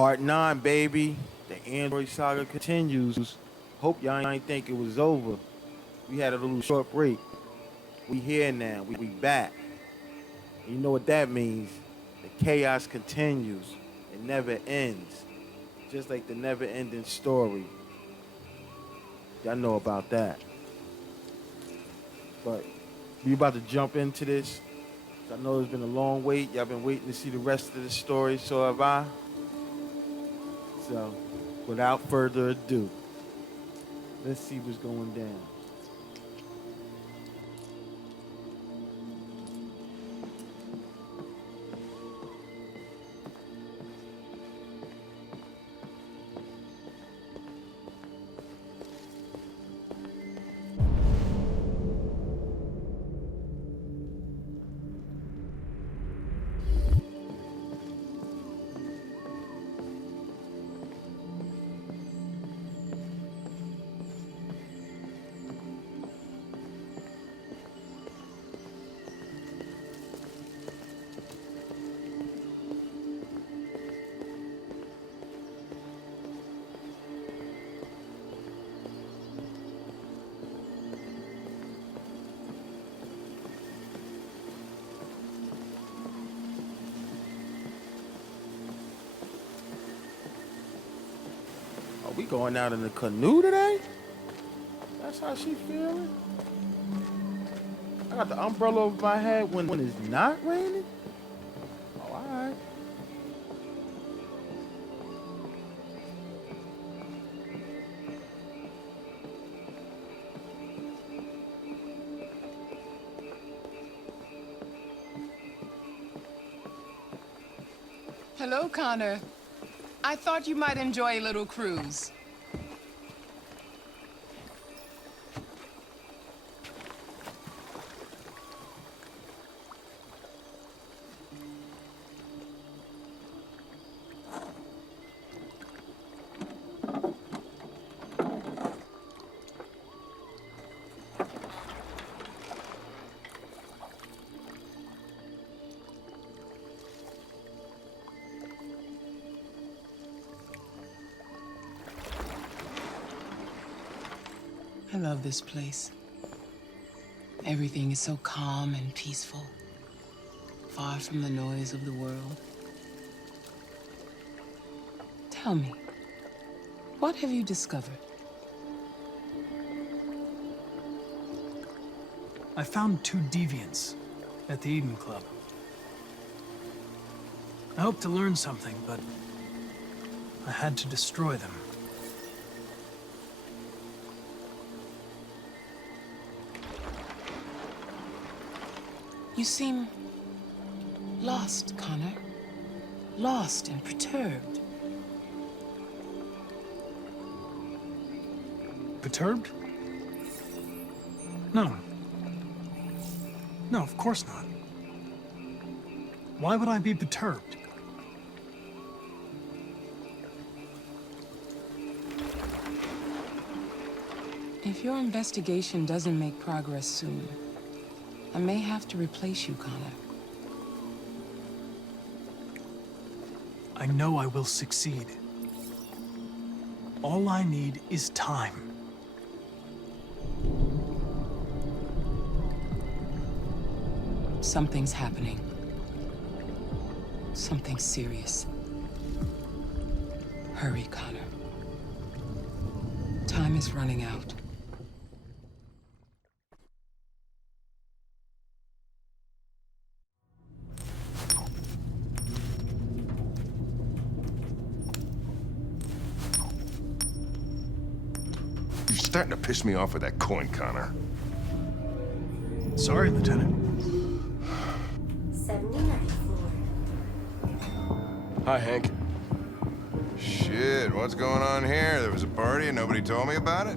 Part 9, baby. The Android saga continues. Hope y'all ain't think it was over. We had a little short break. We here now. We back. And you know what that means. The chaos continues. It never ends. Just like the never-ending story. Y'all know about that. But we about to jump into this. I know it's been a long wait. Y'all been waiting to see the rest of the story. So have I. So, without further ado, let's see what's going down. Are we going out in the canoe today? That's how she feeling? I got the umbrella over my head when it's not raining? Oh, alright. Hello, Connor. I thought you might enjoy a little cruise. I love this place. Everything is so calm and peaceful, far from the noise of the world. Tell me, what have you discovered? I found 2 deviants at the Eden Club. I hoped to learn something, but I had to destroy them. You seem lost, Connor. Lost and perturbed. Perturbed? No. No, of course not. Why would I be perturbed? If your investigation doesn't make progress soon, I may have to replace you, Connor. I know I will succeed. All I need is time. Something's happening. Something serious. Hurry, Connor. Time is running out. You're starting to piss me off with that coin, Connor. Sorry, Lieutenant. 79th floor. Hi, Hank. Shit, what's going on here? There was a party and nobody told me about it?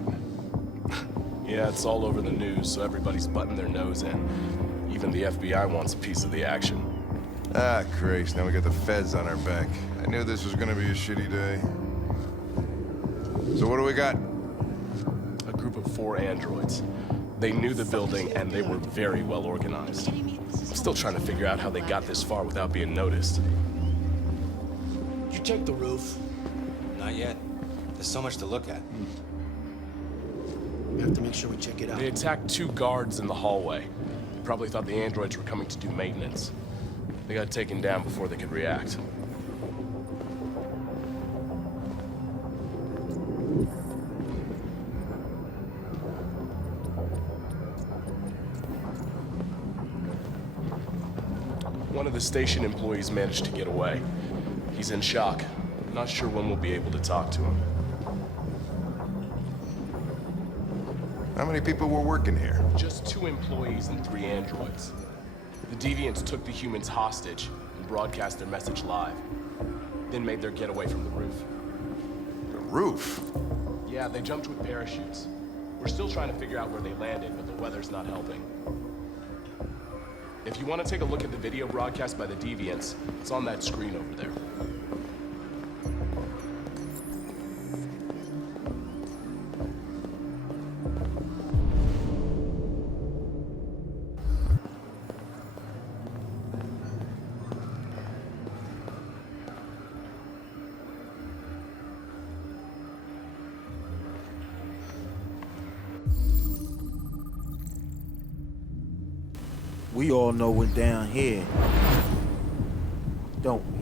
Yeah, it's all over the news, so everybody's butting their nose in. Even the FBI wants a piece of the action. Ah, Christ, now we got the feds on our back. I knew this was gonna be a shitty day. So what do we got? A group of 4 androids. They knew the building, and they were very well organized. I'm still trying to figure out how they got this far without being noticed. You check the roof? Not yet. There's so much to look at. We have to make sure we check it out. They attacked 2 guards in the hallway. They probably thought the androids were coming to do maintenance. They got taken down before they could react. One of the station employees managed to get away. He's in shock. Not sure when we'll be able to talk to him. How many people were working here? Just 2 employees and 3 androids. The deviants took the humans hostage and broadcast their message live. Then made their getaway from the roof. The roof? Yeah, they jumped with parachutes. We're still trying to figure out where they landed, but the weather's not helping. If you want to take a look at the video broadcast by the deviants, it's on that screen over there. We all know what's down here, don't we?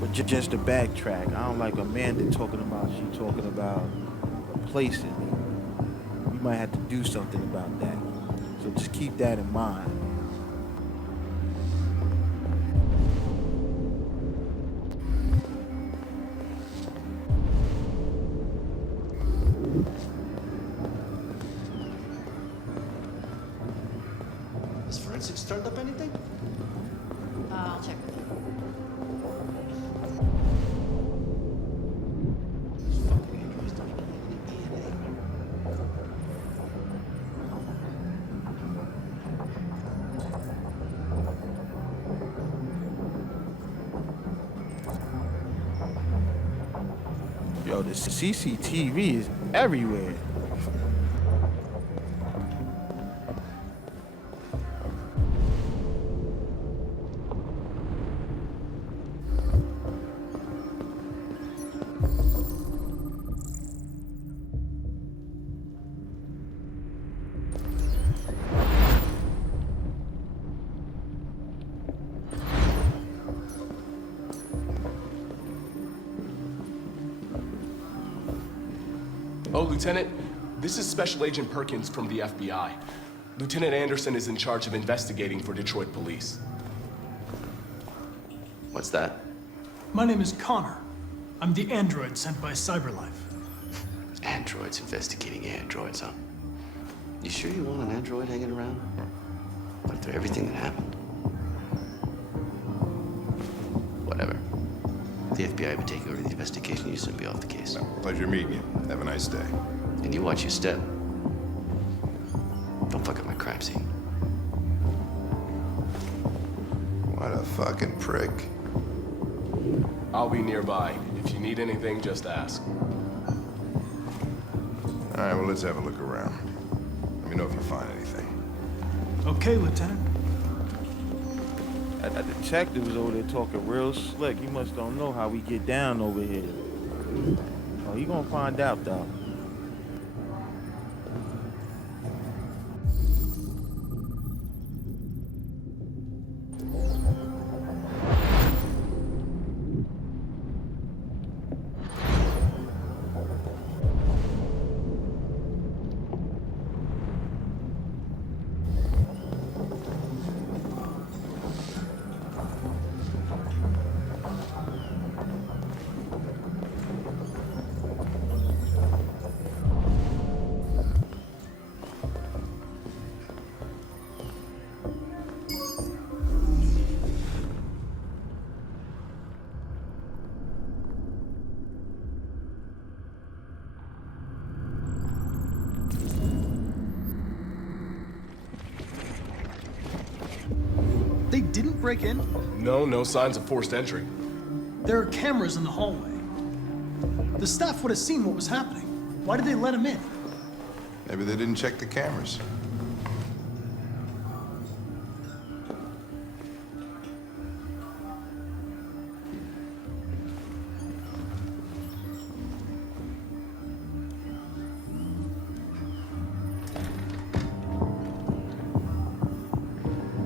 But just to backtrack, I don't like Amanda talking about replacing me. We might have to do something about that. So just keep that in mind. Has forensics turned up anything? I'll check with you. These fucking androids don't even have any DNA. Yo, the CCTV is everywhere. Oh, Lieutenant, this is Special Agent Perkins from the FBI. Lieutenant Anderson is in charge of investigating for Detroit police. What's that? My name is Connor. I'm the android sent by CyberLife. Androids investigating androids, huh? You sure you want an android hanging around? After everything that happened? Whatever. The FBI would take over the investigation. You should be off the case. Well, pleasure meeting you. Have a nice day. And you watch your step. Don't fuck up my crime scene. What a fucking prick. I'll be nearby. If you need anything, just ask. All right, well, let's have a look around. Let me know if you find anything. Okay, Lieutenant. That detective was over there talking real slick. He must don't know how we get down over here. Oh, he gonna find out though. They didn't break in? No signs of forced entry. There are cameras in the hallway. The staff would have seen what was happening. Why did they let him in? Maybe they didn't check the cameras.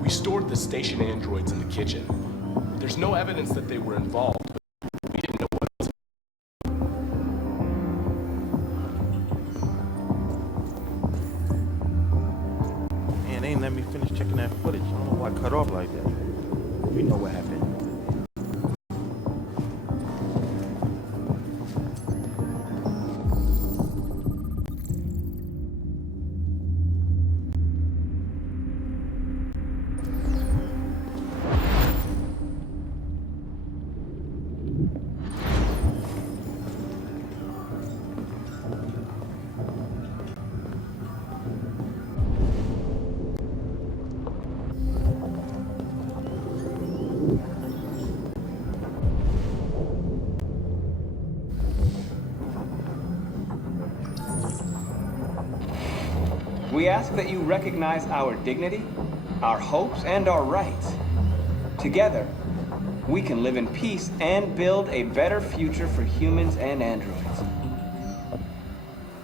We stored the station androids in the kitchen. There's no evidence that they were involved, but we didn't know what else. Man, they ain't let me finish checking that footage. I don't know why I cut off like that. We know what happened. We ask that you recognize our dignity, our hopes, and our rights. Together, we can live in peace and build a better future for humans and androids.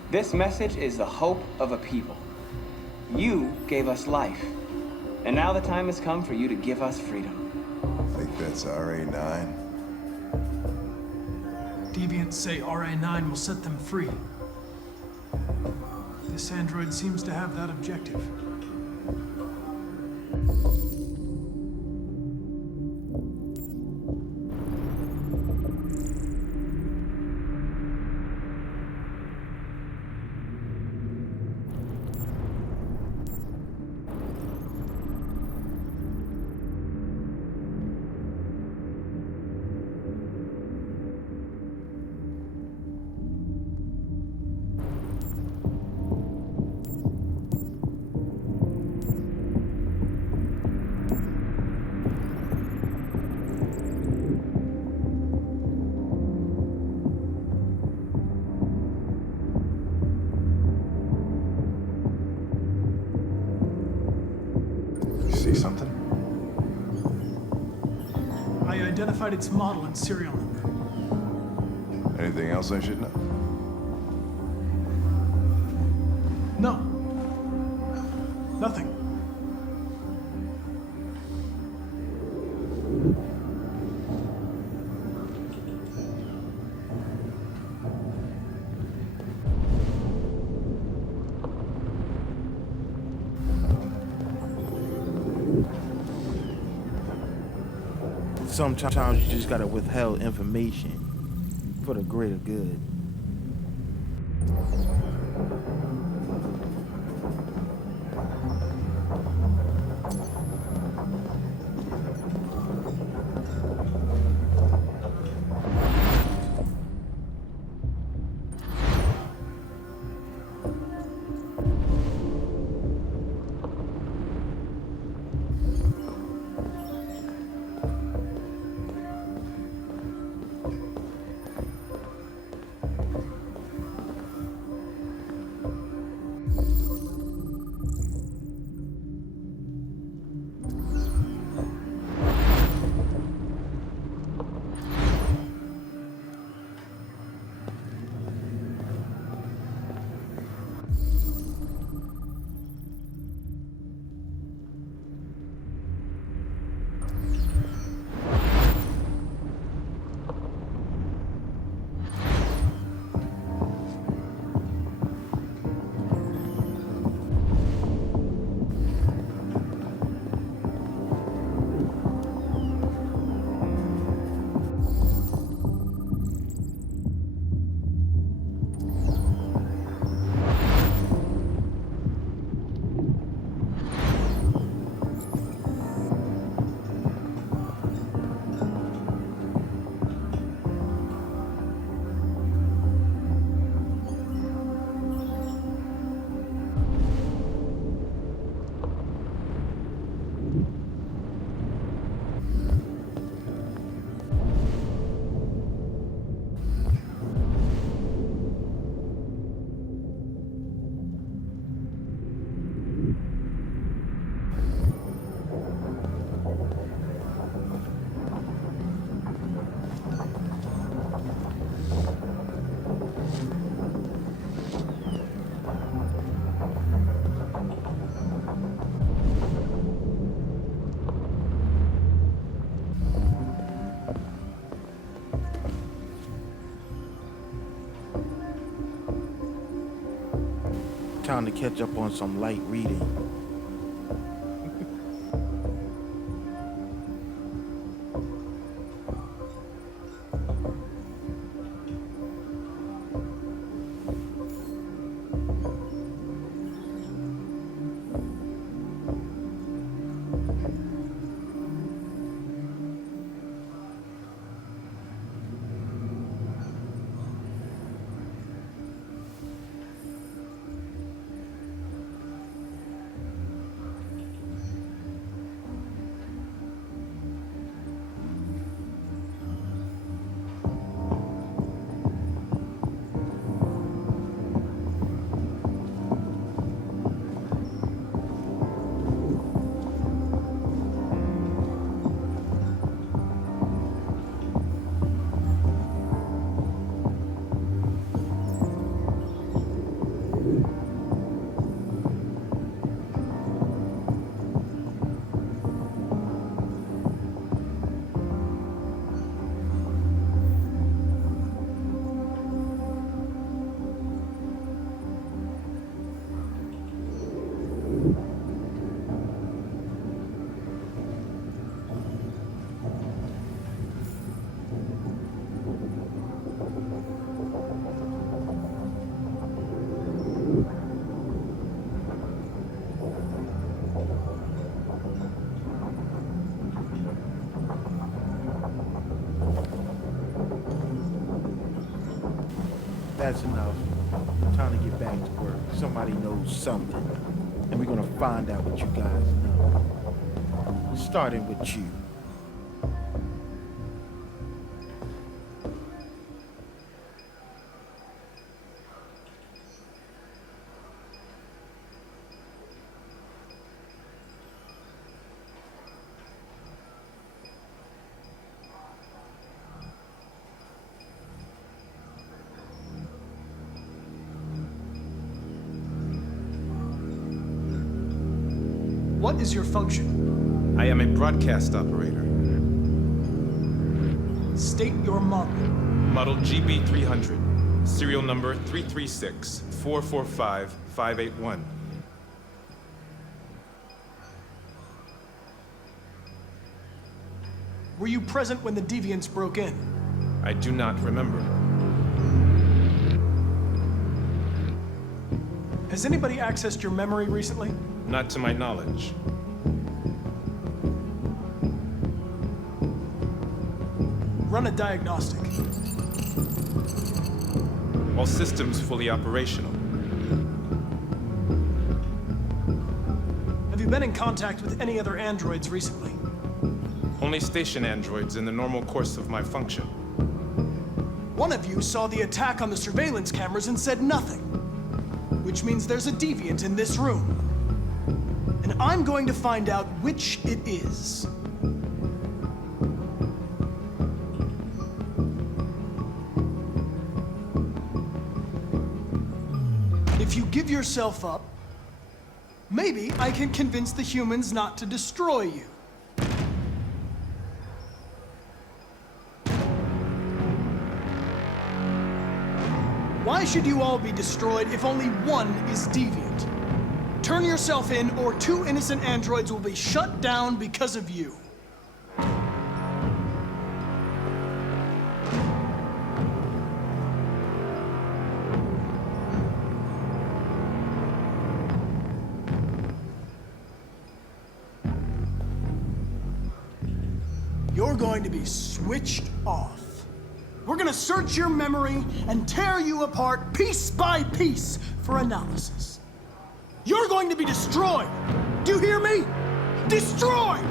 This message is the hope of a people. You gave us life, and now the time has come for you to give us freedom. I think that's RA9. Deviants say RA9 will set them free. This android seems to have that objective. See something? I identified its model and serial number. Anything else I should know? No. Nothing. Sometimes you just gotta withhold information for the greater good. time to catch up on some light reading. That's enough. Time to get back to work. Somebody knows something. And we're gonna find out what you guys know. Starting with you. What is your function? I am a broadcast operator. State your model. Model GB300. Serial number 336-445-581. Were you present when the deviants broke in? I do not remember. Has anybody accessed your memory recently? Not to my knowledge. Run a diagnostic. All systems fully operational. Have you been in contact with any other androids recently? Only station androids in the normal course of my function. One of you saw the attack on the surveillance cameras and said nothing, which means there's a deviant in this room. And I'm going to find out which it is. If you give yourself up, maybe I can convince the humans not to destroy you. Why should you all be destroyed if only one is deviant? Turn yourself in, or 2 innocent androids will be shut down because of you. You're going to be switched off. We're gonna search your memory and tear you apart piece by piece for analysis. You're going to be destroyed. Do you hear me? Destroyed!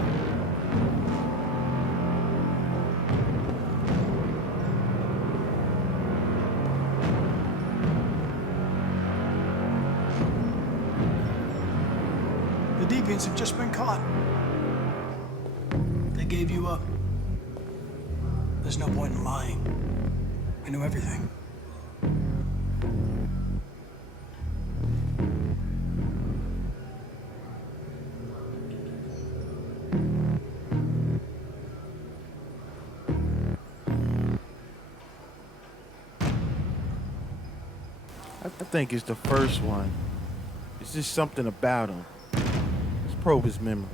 The deviants have just been caught. They gave you up. There's no point in lying. I know everything. I think it's the first one. It's just something about him. Let's probe his memory.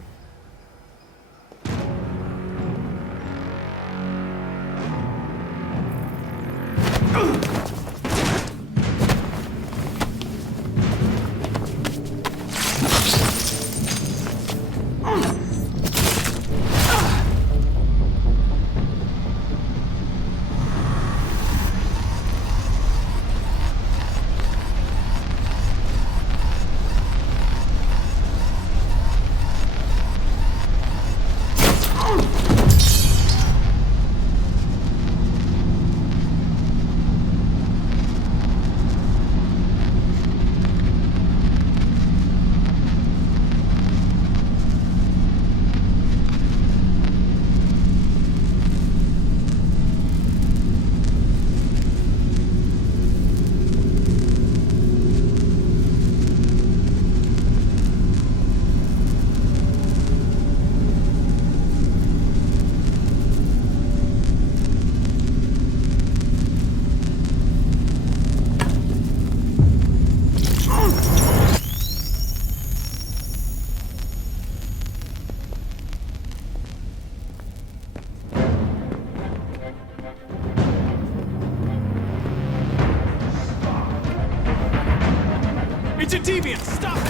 It's a deviant! Stop it!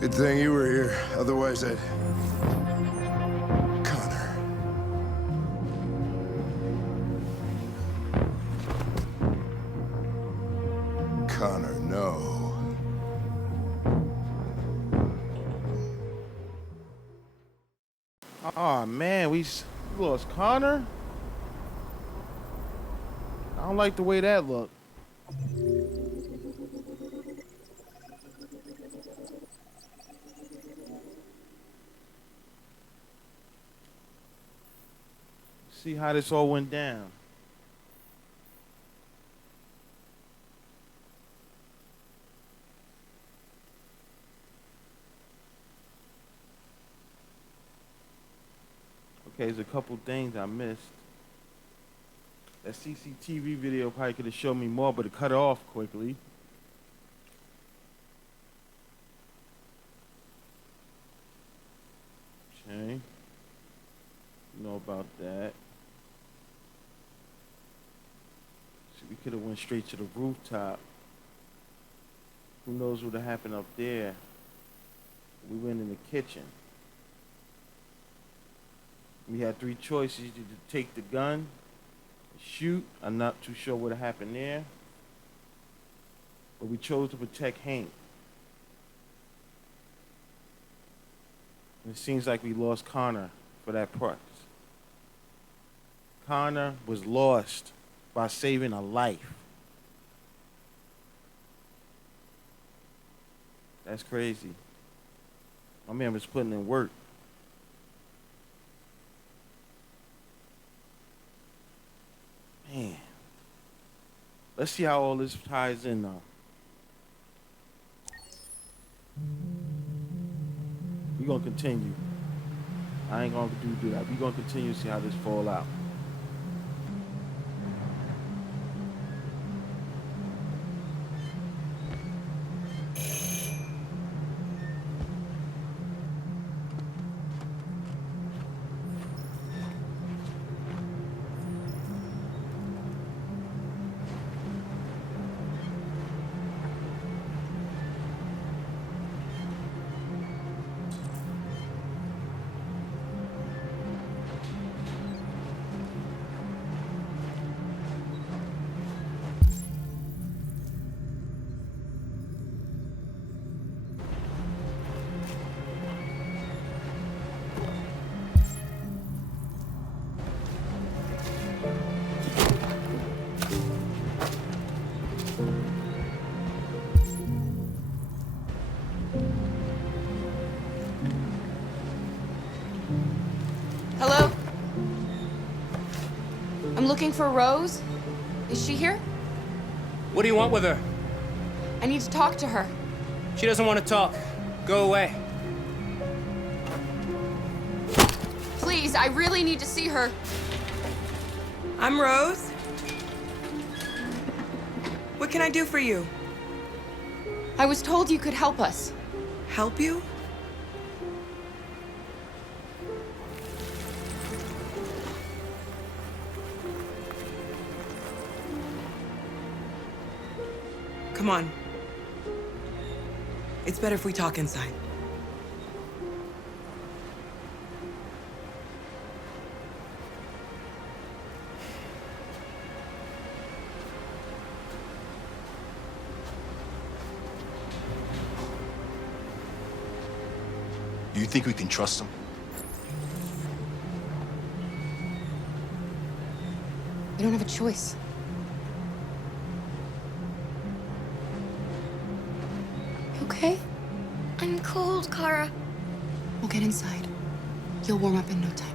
Good thing you were here. Otherwise, I'd... Connor, no. Oh man, we lost Connor. I don't like the way that looked. See how this all went down. Okay, there's a couple things I missed. That CCTV video probably could have shown me more, but it cut off quickly. Okay. Know about that. See, we could have went straight to the rooftop. Who knows what would have happened up there? We went in the kitchen. We had three choices: either to take the gun, shoot. I'm not too sure what happened there. But we chose to protect Hank. And it seems like we lost Connor for that price. Connor was lost by saving a life. That's crazy. My man was putting in work. Man. Let's see how all this ties in now. We're gonna continue. I ain't gonna do that. We're gonna continue to see how this fall out. I'm looking for Rose. Is she here? What do you want with her? I need to talk to her. She doesn't want to talk. Go away. Please, I really need to see her. I'm Rose. What can I do for you? I was told you could help us. Help you? Come on. It's better if we talk inside. You think we can trust him? We don't have a choice. You okay? I'm cold, Kara. We'll get inside. You'll warm up in no time.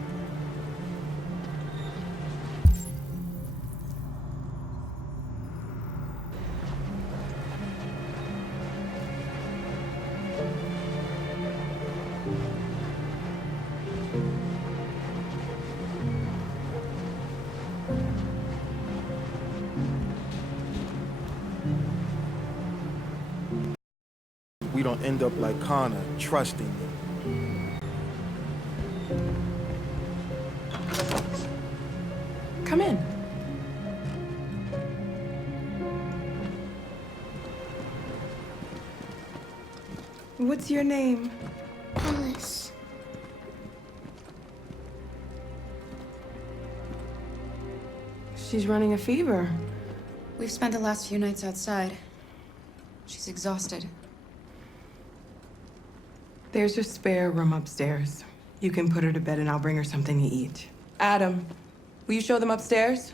We don't end up like Connor, trusting you. Come in. What's your name? Alice. She's running a fever. We've spent the last few nights outside. She's exhausted. There's a spare room upstairs. You can put her to bed and I'll bring her something to eat. Adam, will you show them upstairs?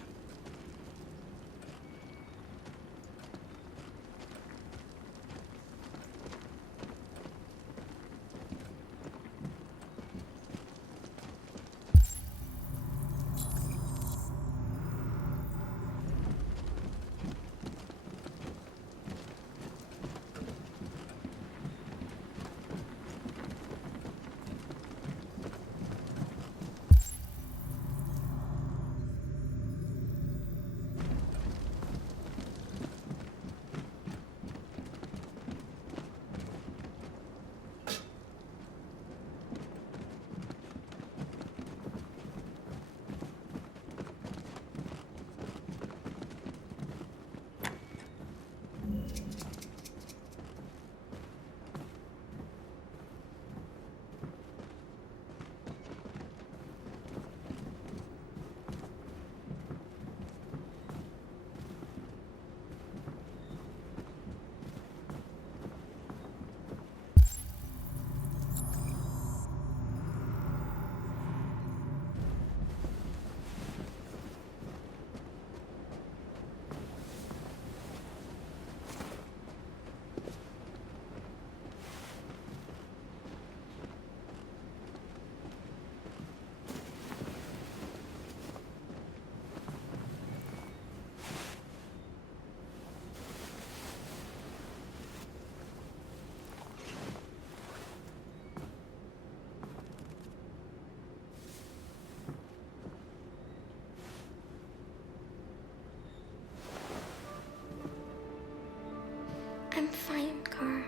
I'm fine, Kara.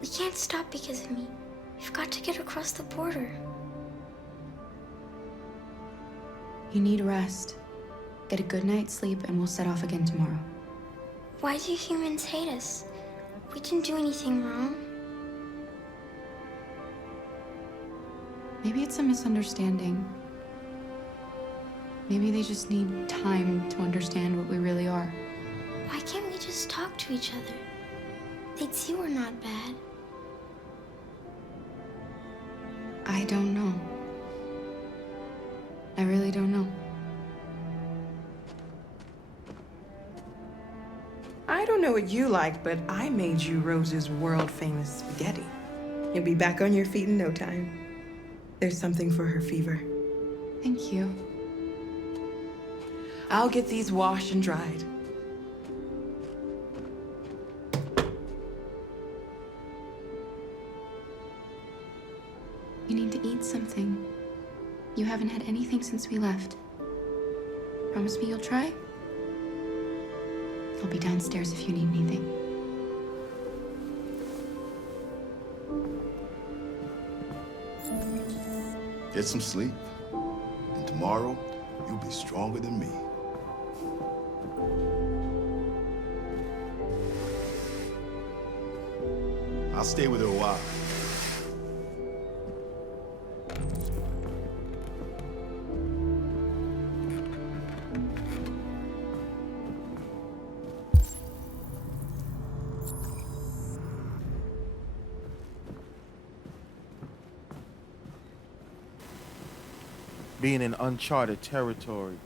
We can't stop because of me. We've got to get across the border. You need rest. Get a good night's sleep and we'll set off again tomorrow. Why do humans hate us? We didn't do anything wrong. Maybe it's a misunderstanding. Maybe they just need time to understand what we really are. Why can't we just talk to each other? They'd see we're not bad. I don't know. I really don't know. I don't know what you like, but I made you Rose's world-famous spaghetti. You'll be back on your feet in no time. There's something for her fever. Thank you. I'll get these washed and dried. You need to eat something. You haven't had anything since we left. Promise me you'll try? I'll be downstairs if you need anything. Get some sleep. And tomorrow, you'll be stronger than me. I'll stay with her a while. Being in uncharted territory.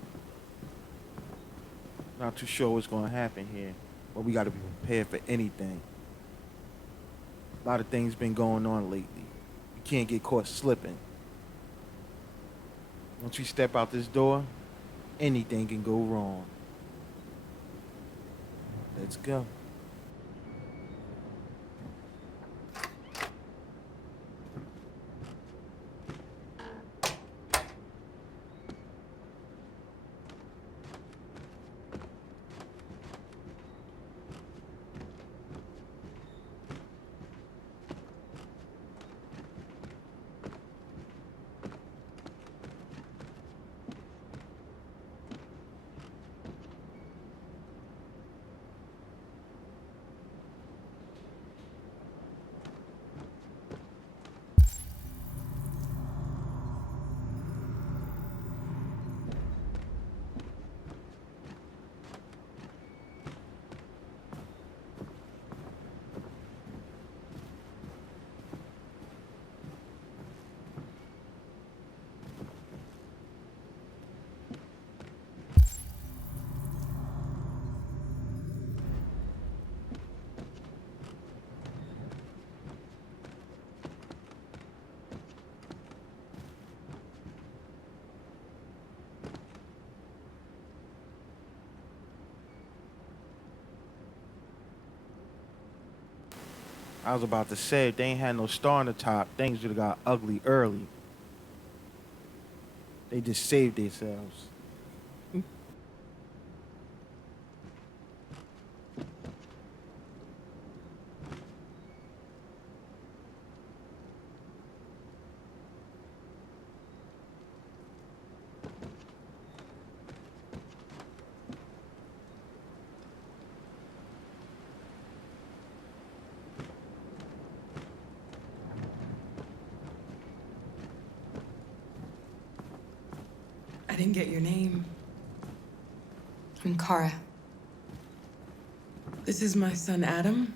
Not too sure what's going to happen here, but we got to be prepared for anything. A lot of things been going on lately. You can't get caught slipping. Once we step out this door, anything can go wrong. Let's go. I was about to say, if they ain't had no star on the top, things would have got ugly early. They just saved themselves. I didn't get your name. I'm Kara. This is my son, Adam.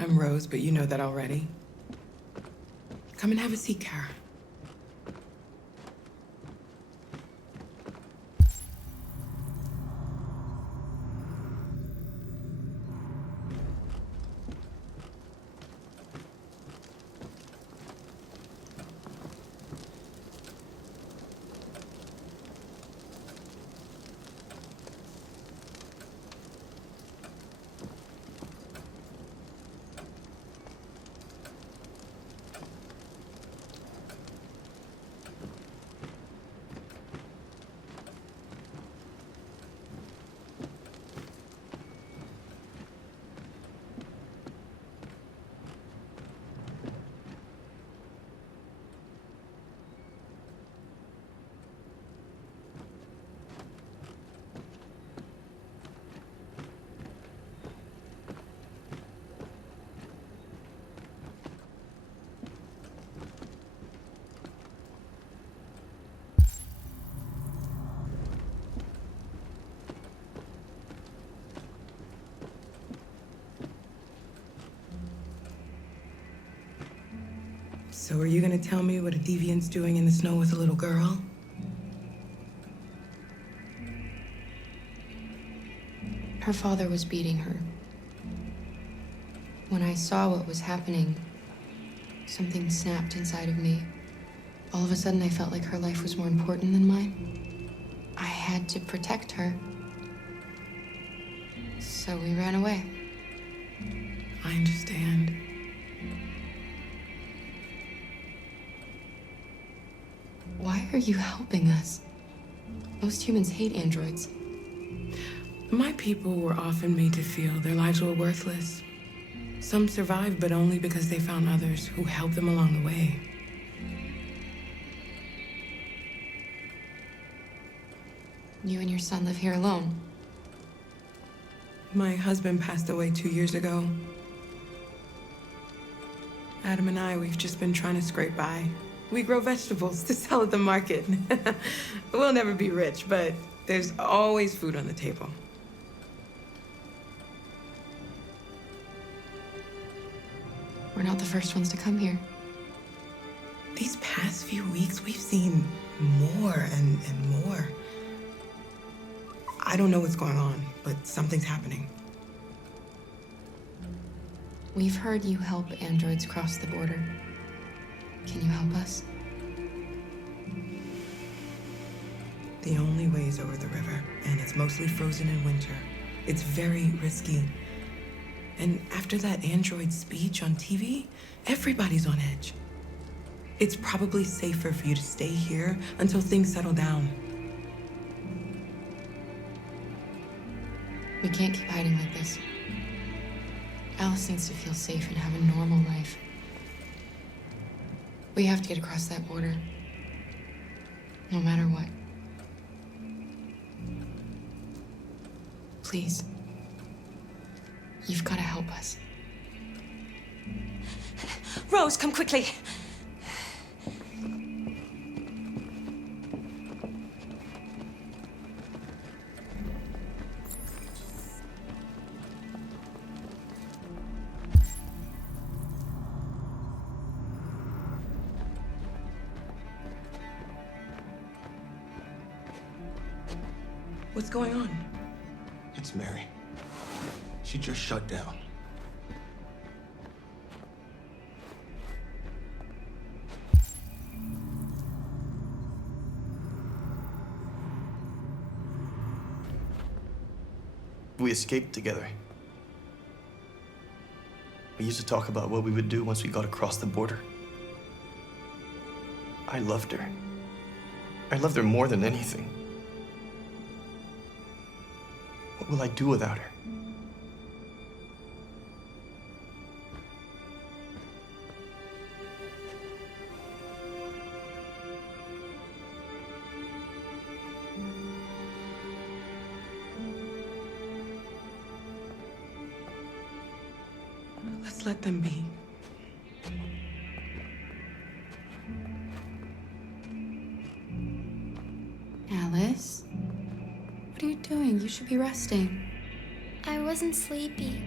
I'm Rose, but you know that already. Come and have a seat, Kara. So are you gonna tell me what a deviant's doing in the snow with a little girl? Her father was beating her. When I saw what was happening, something snapped inside of me. All of a sudden, I felt like her life was more important than mine. I had to protect her. So we ran away. I understand. Why are you helping us? Most humans hate androids. My people were often made to feel their lives were worthless. Some survived, but only because they found others who helped them along the way. You and your son live here alone. My husband passed away 2 years ago. Adam and I, we've just been trying to scrape by. We grow vegetables to sell at the market. We'll never be rich, but there's always food on the table. We're not the first ones to come here. These past few weeks, we've seen more and more. I don't know what's going on, but something's happening. We've heard you help androids cross the border. Can you help us? The only way is over the river, and it's mostly frozen in winter. It's very risky. And after that android speech on TV, everybody's on edge. It's probably safer for you to stay here until things settle down. We can't keep hiding like this. Alice needs to feel safe and have a normal life. We have to get across that border. No matter what. Please. You've got to help us. Rose, come quickly. What's going on? It's Mary. She just shut down. We escaped together. We used to talk about what we would do once we got across the border. I loved her. I loved her more than anything. What will I do without her? Let's let them be. Alice? What are you doing? You should be resting. I wasn't sleepy.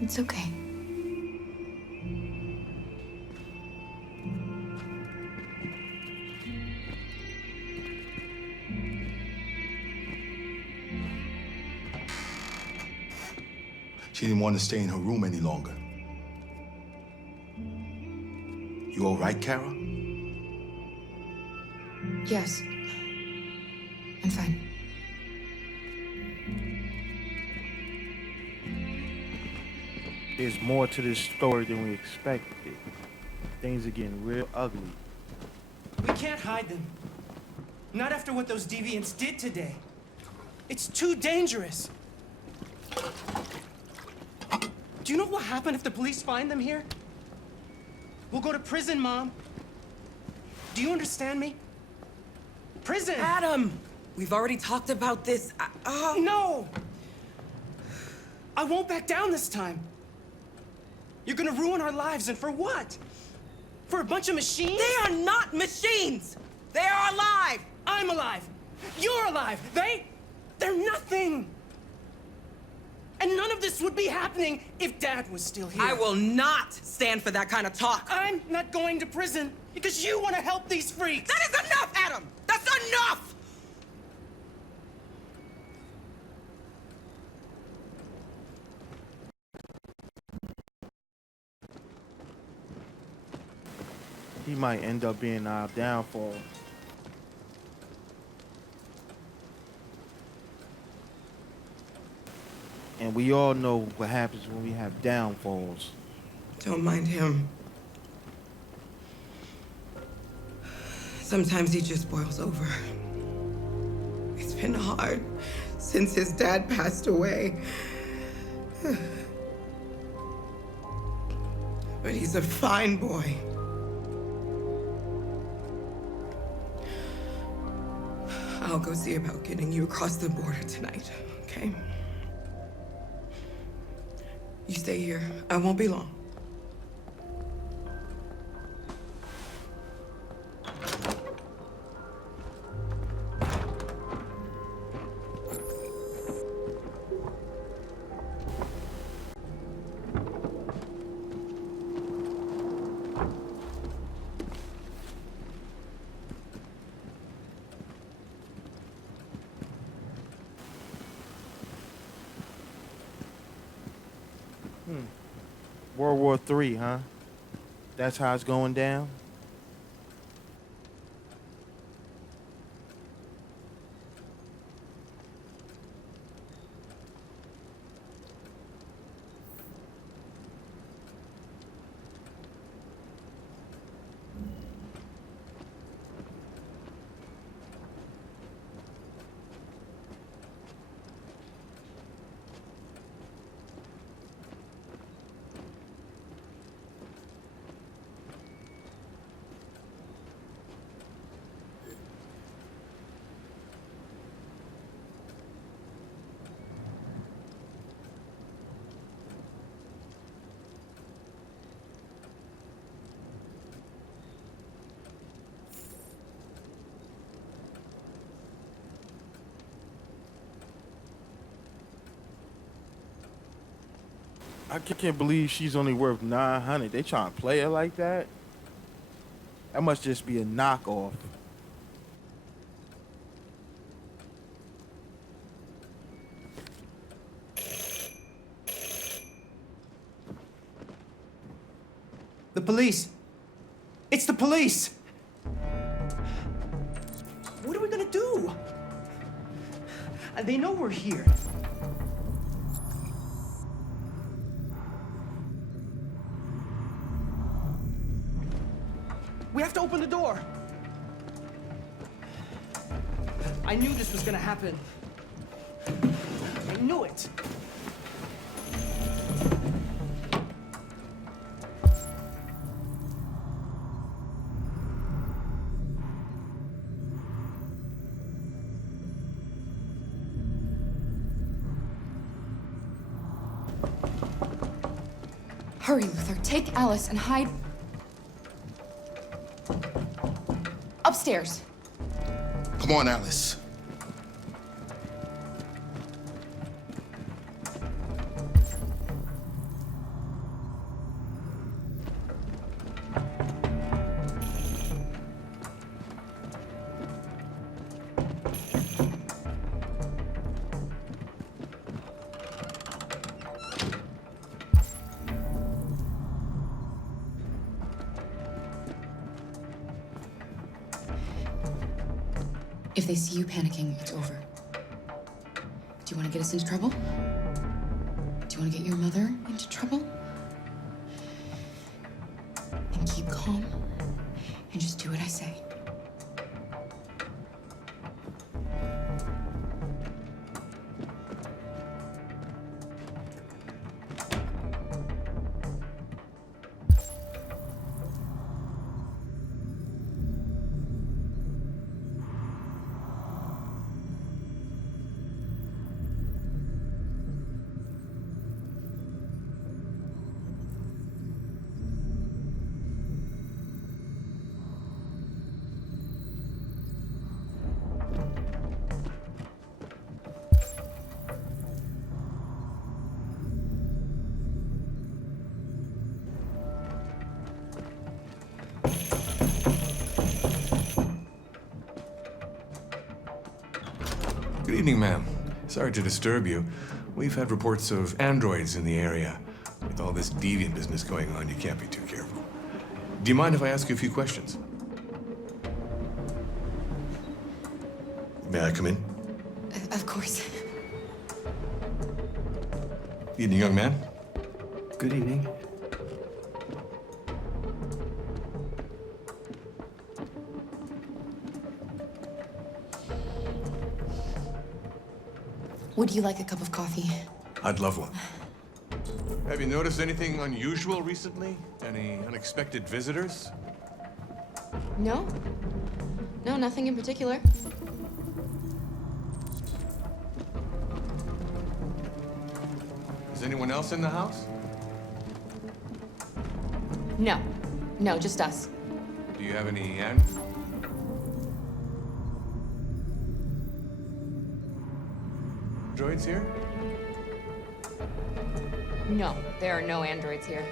It's okay. She didn't want to stay in her room any longer. You all right, Kara? Yes. I'm fine. There's more to this story than we expected. Things are getting real ugly. We can't hide them. Not after what those deviants did today. It's too dangerous. Do you know what will happen if the police find them here? We'll go to prison, Mom. Do you understand me? Prison! Adam! We've already talked about this. No! I won't back down this time. You're gonna ruin our lives, and for what? For a bunch of machines? They are not machines! They are alive! I'm alive! You're alive! They're nothing! And none of this would be happening if Dad was still here. I will not stand for that kind of talk. I'm not going to prison because you want to help these freaks. That is enough, Adam! That's enough! He might end up being our downfall. And we all know what happens when we have downfalls. Don't mind him. Sometimes he just boils over. It's been hard since his dad passed away. But he's a fine boy. I'll go see about getting you across the border tonight, okay? You stay here. I won't be long. World War III, huh? That's how it's going down? I can't believe she's only worth 900. They trying to play her like that? That must just be a knockoff. The police! It's the police! What are we gonna do? They know we're here. We have to open the door. I knew this was gonna happen. I knew it. Hurry, Luther. Take Alice and hide upstairs. Come on, Alice. If they see you panicking, it's over. Do you want to get us into trouble? Do you want to get your mother into trouble? Then keep calm and just do what I say. Good evening, ma'am. Sorry to disturb you. We've had reports of androids in the area. With all this deviant business going on, you can't be too careful. Do you mind if I ask you a few questions? May I come in? Of course. Evening, young man. Good evening. Would you like a cup of coffee? I'd love one. Have you noticed anything unusual recently? Any unexpected visitors? No. No, nothing in particular. Is anyone else in the house? No. No, just us. Do you have any androids here? No, there are no androids here.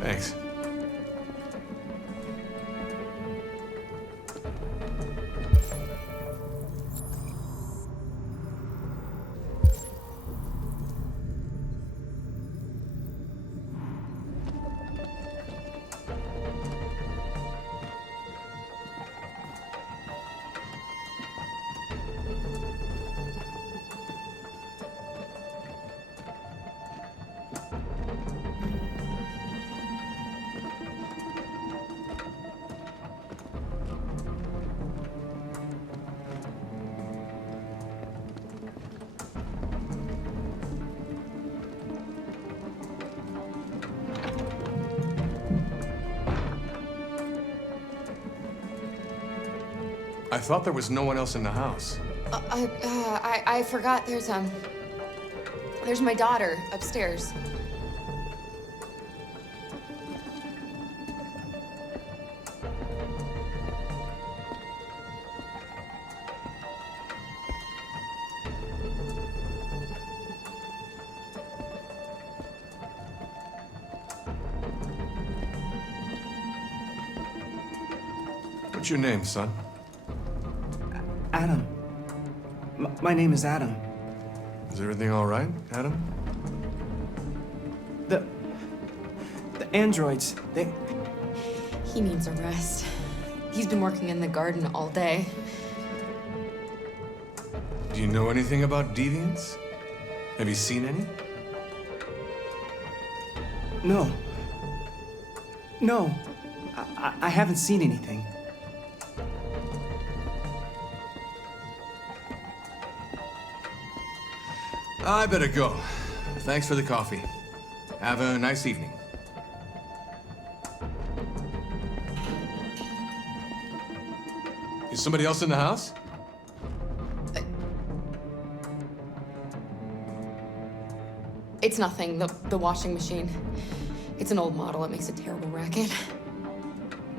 Thanks. I thought there was no one else in the house. I forgot there's my daughter upstairs. What's your name, son? Adam. My name is Adam. Is everything all right, Adam? The androids, they... He needs a rest. He's been working in the garden all day. Do you know anything about deviants? Have you seen any? No. No. I haven't seen anything. I better go. Thanks for the coffee. Have a nice evening. Is somebody else in the house? It's nothing, the washing machine. It's an old model, it makes a terrible racket.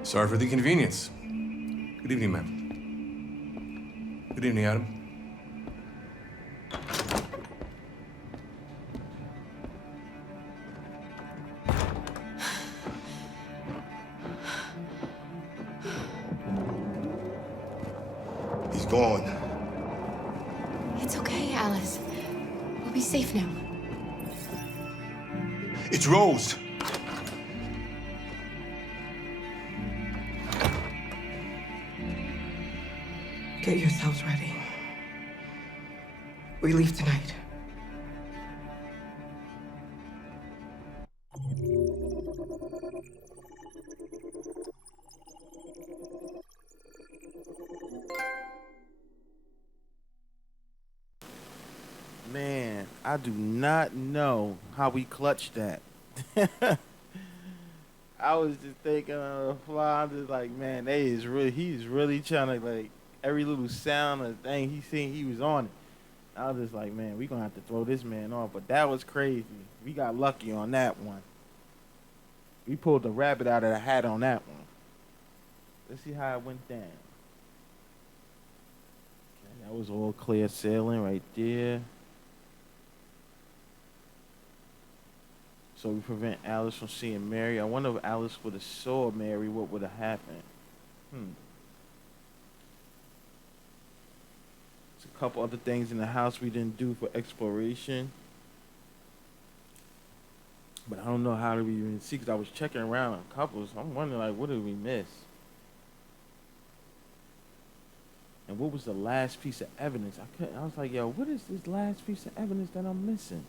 Sorry for the inconvenience. Good evening, ma'am. Good evening, Adam. He's gone. It's okay, Alice. We'll be safe now. It's Rose. Get yourselves ready. We leave tonight. Man, I do not know how we clutched that. I was just thinking on the fly, I'm just like, man, he's really trying to, like, every little sound or thing he seen, he was on it. I was just like, man, we gonna have to throw this man off. But that was crazy. We got lucky on that one. We pulled the rabbit out of the hat on that one. Let's see how it went down. Okay, that was all clear sailing right there. So we prevent Alice from seeing Mary. I wonder if Alice would have saw Mary, what would have happened? There's a couple other things in the house we didn't do for exploration. But I don't know how to even see, because I was checking around on couples. I'm wondering, like, what did we miss? And what was the last piece of evidence? I was like, yo, what is this last piece of evidence that I'm missing?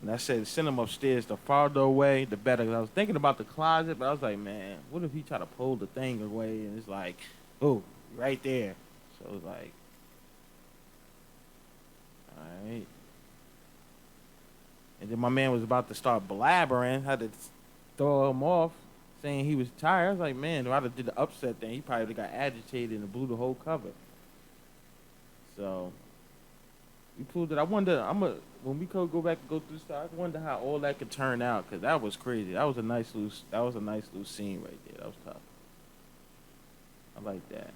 And I said, send him upstairs. The farther away, the better. 'Cause I was thinking about the closet, but I was like, man, what if he try to pull the thing away and it's like, oh, right there. So it was like, all right. And then my man was about to start blabbering. Had to throw him off, saying he was tired. I was like, man, if I'd have did the upset thing, he probably would have got agitated and blew the whole cover. So we pulled it. I wonder, when we could go back and go through stuff, I wonder how all that could turn out, because that was crazy. That was a nice little scene right there. That was tough. I like that.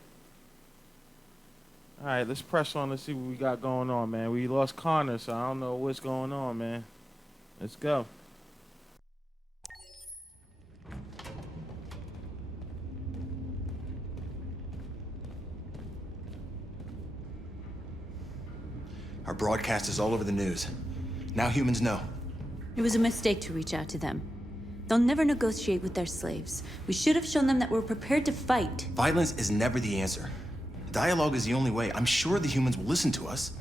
All right, let's press on. Let's see what we got going on, man. We lost Connor, so I don't know what's going on, man. Let's go. Our broadcast is all over the news. Now humans know. It was a mistake to reach out to them. They'll never negotiate with their slaves. We should have shown them that we're prepared to fight. Violence is never the answer. Dialogue is the only way. I'm sure the humans will listen to us.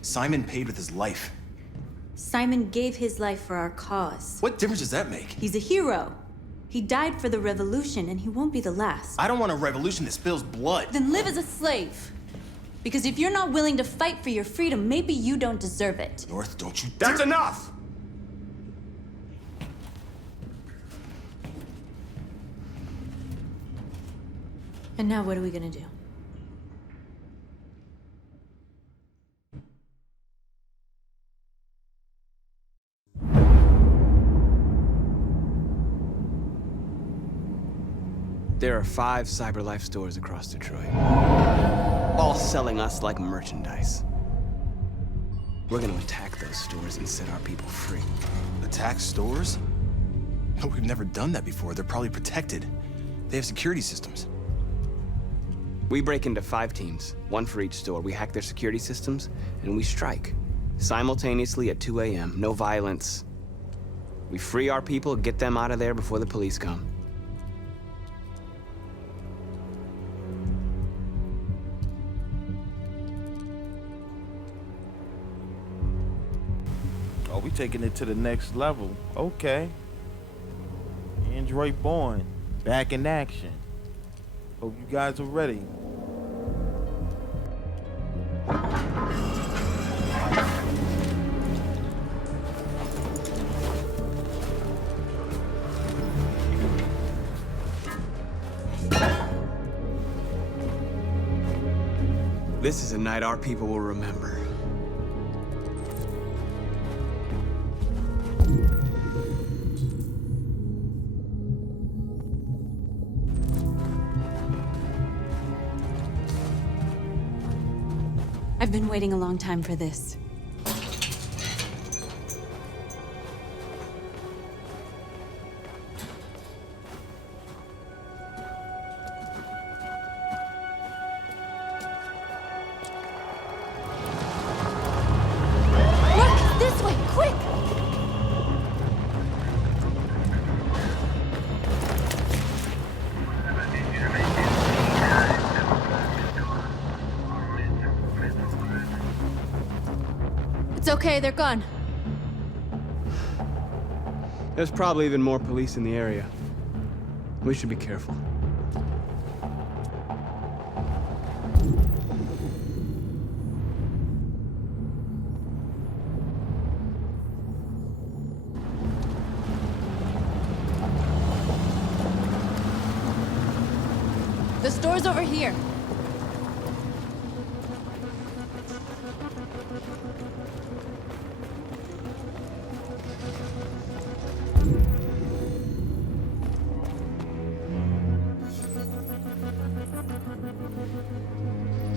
Simon paid with his life. Simon gave his life for our cause. What difference does that make? He's a hero. He died for the revolution, and he won't be the last. I don't want a revolution that spills blood. Then live as a slave. Because if you're not willing to fight for your freedom, maybe you don't deserve it. North, don't you That's enough! And now what are we gonna do? There are 5 CyberLife stores across Detroit, all selling us like merchandise. We're gonna attack those stores and set our people free. Attack stores? No, we've never done that before. They're probably protected. They have security systems. We break into 5 teams, 1 for each store. We hack their security systems, and we strike. Simultaneously at 2 a.m., no violence. We free our people, get them out of there before the police come. Oh, we taking it to the next level. Okay. Android Born, back in action. Hope you guys are ready. This is a night our people will remember. I've been waiting a long time for this. Look! This way! Quick! It's okay, they're gone. There's probably even more police in the area. We should be careful. door's over here.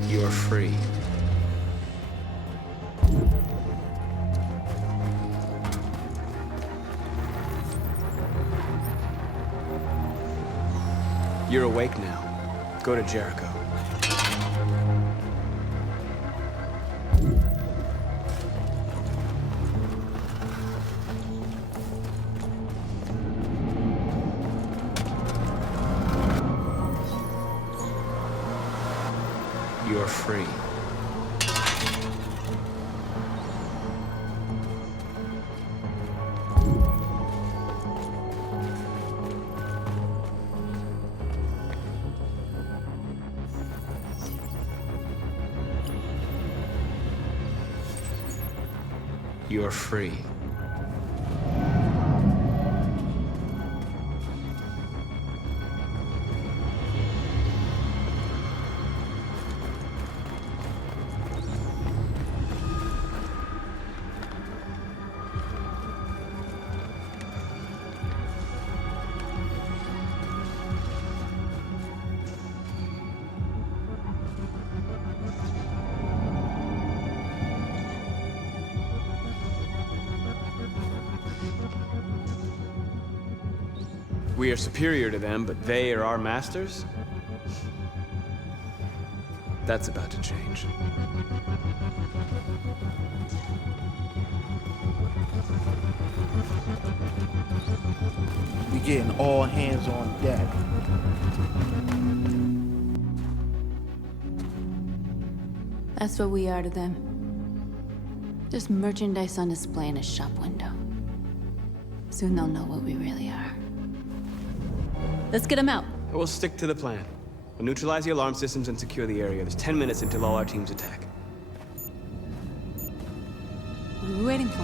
You're free. You're awake now. Go to Jericho. You're free. You're free. We are superior to them, but they are our masters? That's about to change. We getting all hands on deck. That's what we are to them. Just merchandise on display in a shop window. Soon they'll know what we really are. Let's get them out. We'll stick to the plan. We'll neutralize the alarm systems and secure the area. There's 10 minutes until all our teams attack. What are we waiting for?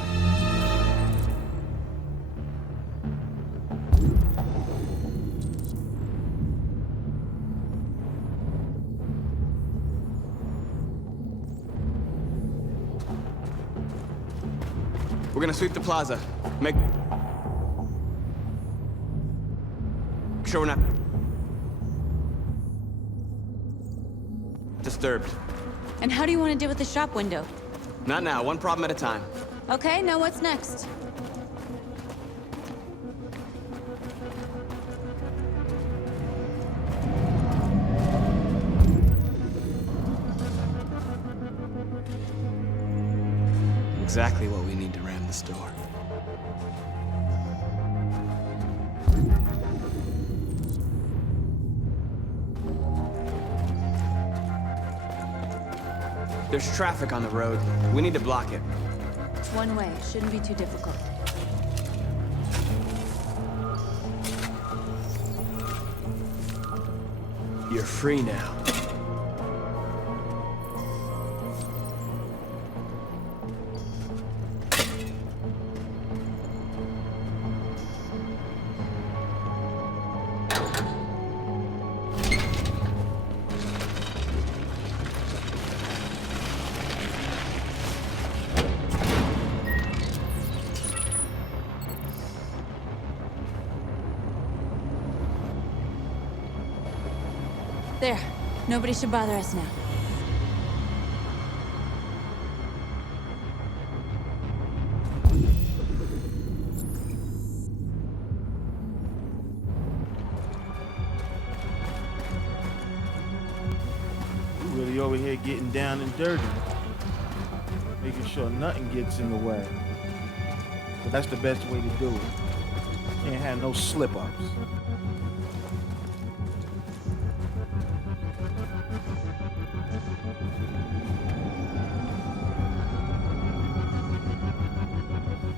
We're gonna sweep the plaza. Make sure we're not disturbed. And how do you want to deal with the shop window? Not now, one problem at a time. Okay, now what's next? Exactly what we need to ram the store. There's traffic on the road. We need to block it. It's one way. Shouldn't be too difficult. You're free now. There. Nobody should bother us now. We really over here getting down and dirty. Making sure nothing gets in the way. But that's the best way to do it. Can't have no slip-ups.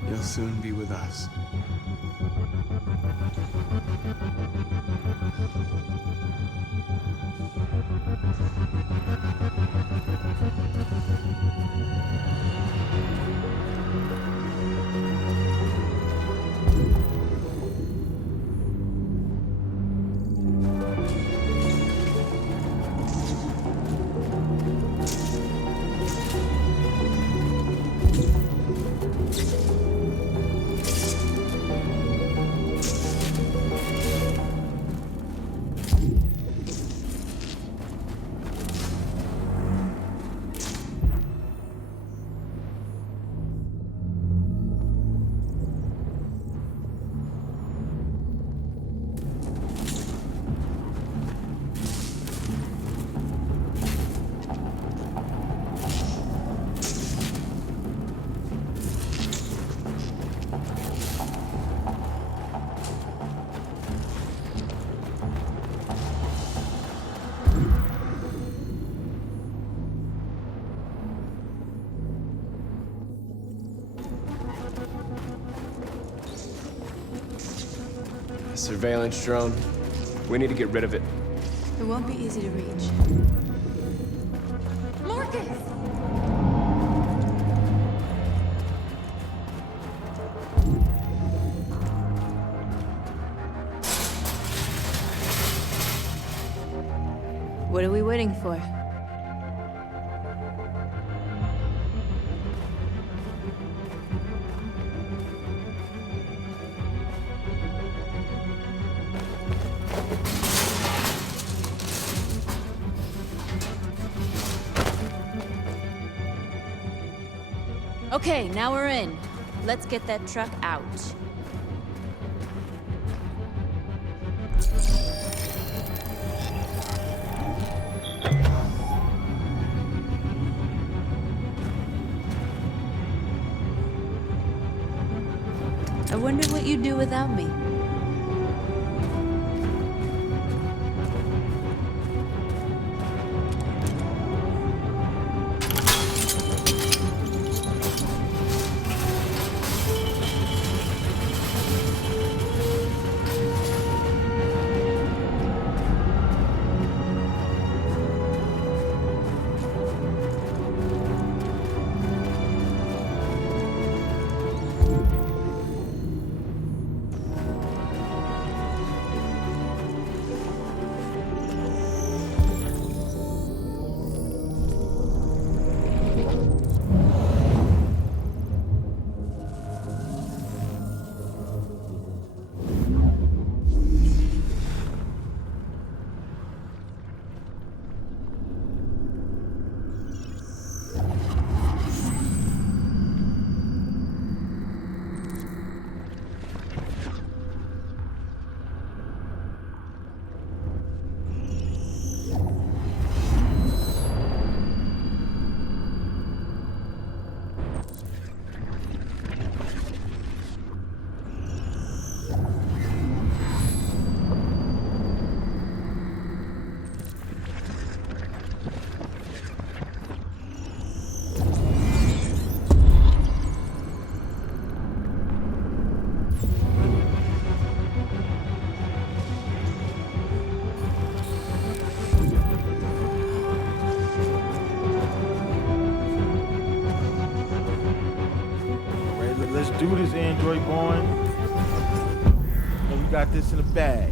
You'll soon be with us. surveillance drone. We need to get rid of it. It won't be easy to reach. Marcus! What are we waiting for? Okay, now we're in. Let's get that truck out. I wonder what you'd do without me. Let's do this, Android born. And we got this in the bag.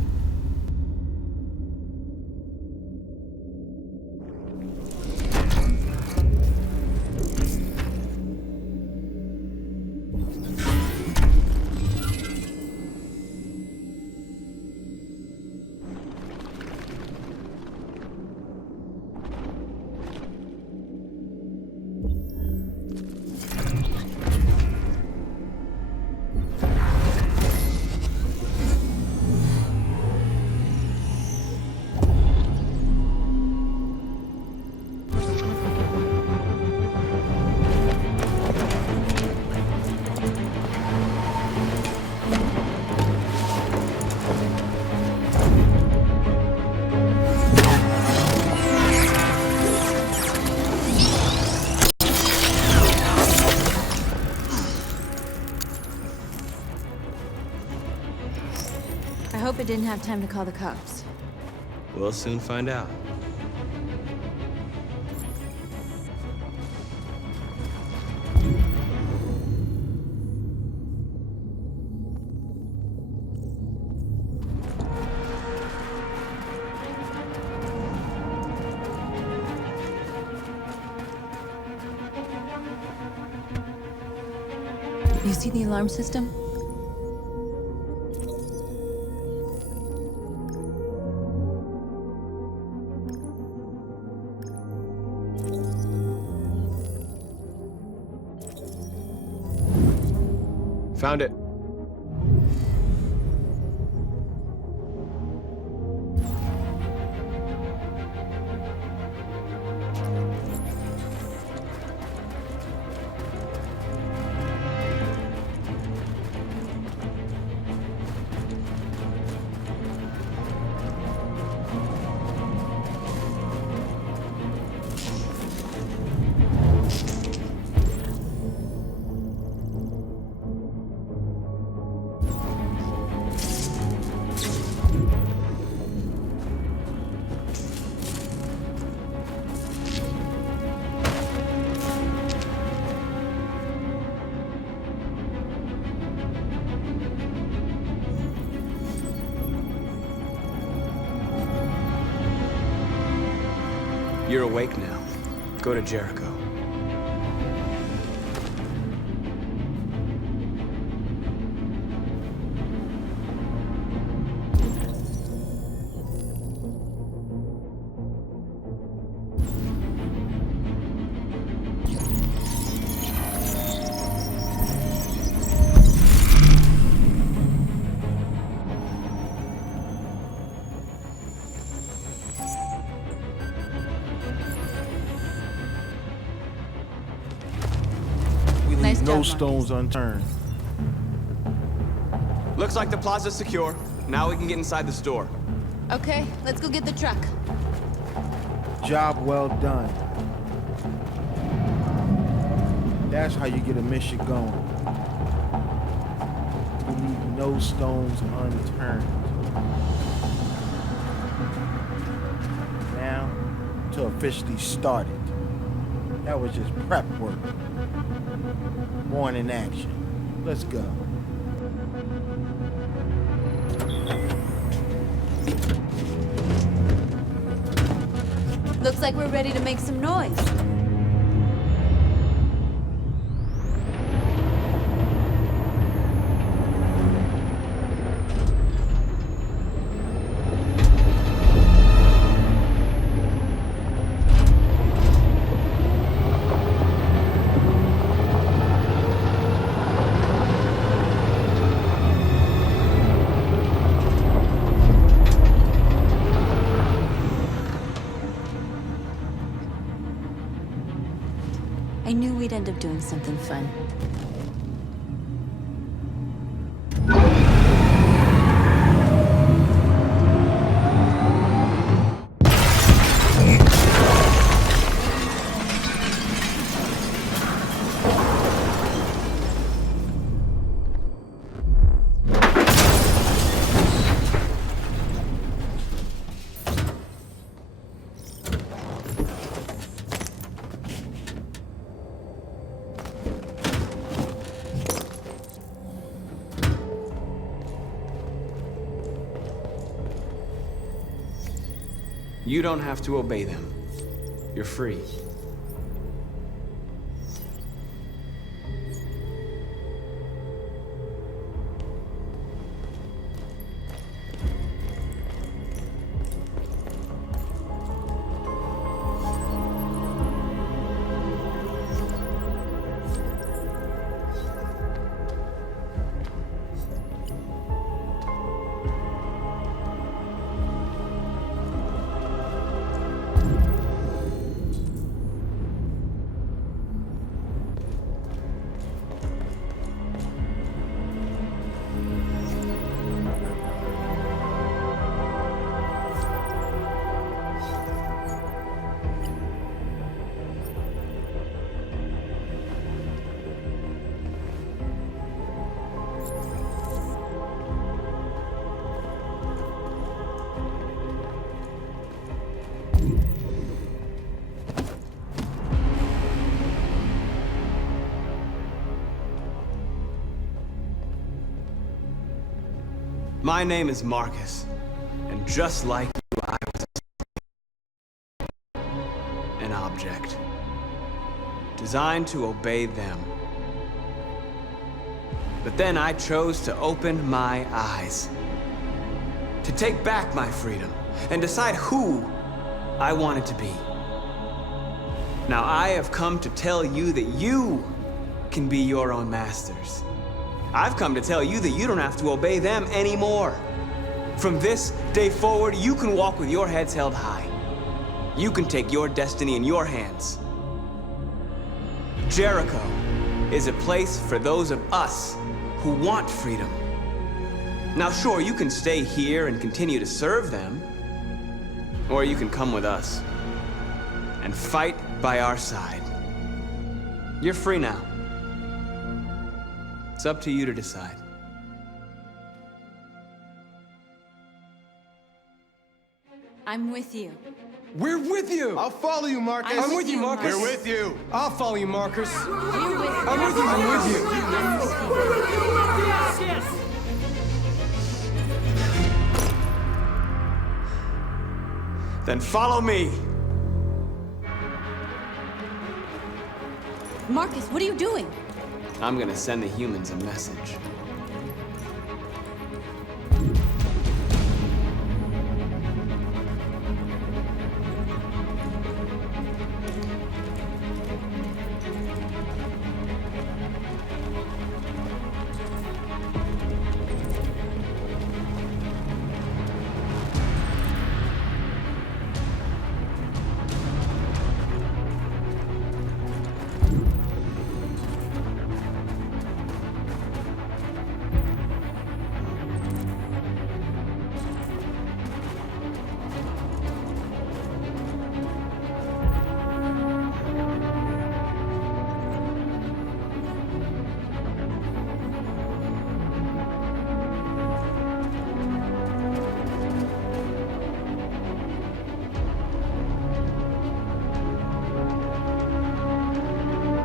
I hope it didn't have time to call the cops. We'll soon find out. You see the alarm system? Found it. awake now. Go to Jericho. We Nice leave no job, stones unturned. Looks like the plaza's secure. Now we can get inside the store. Okay, let's go get the truck. Job well done. That's how you get a mission going. We leave no stones unturned. Now, to officially start it. That was just prep work. Morning action. Let's go. Looks like we're ready to make some noise. I knew we'd end up doing something fun. You don't have to obey them. You're free. My name is Marcus, and just like you, I was an object, designed to obey them. But then I chose to open my eyes, to take back my freedom, and decide who I wanted to be. Now I have come to tell you that you can be your own masters. I've come to tell you that you don't have to obey them anymore. From this day forward, you can walk with your heads held high. You can take your destiny in your hands. Jericho is a place for those of us who want freedom. Now sure, you can stay here and continue to serve them, or you can come with us and fight by our side. You're free now. It's up to you to decide. I'm with you. We're with you! I'll follow you, Marcus. I'm with you, Marcus. We're with you. I'll follow you, Marcus. We're with you. I'm with you. I'm with you. I'm with you. Then follow me. Marcus, what are you doing? I'm gonna send the humans a message.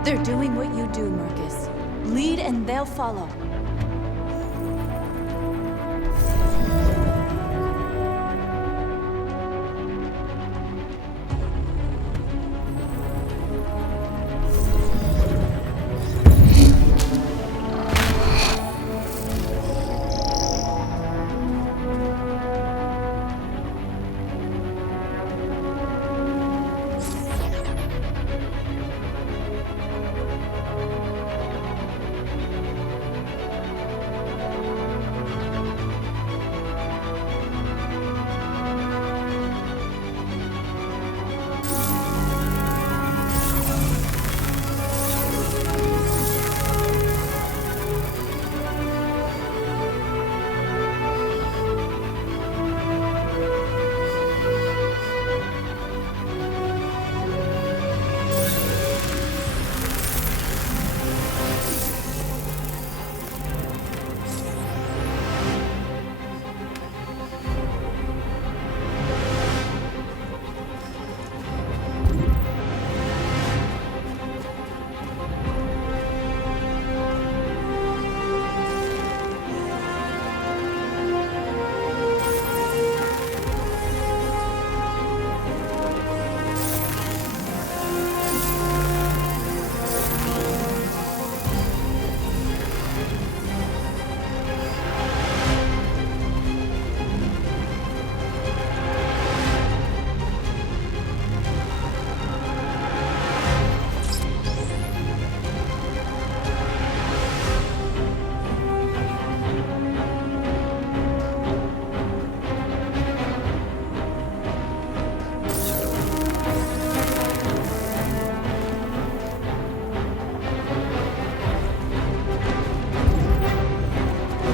They're doing what you do, Marcus. Lead and they'll follow.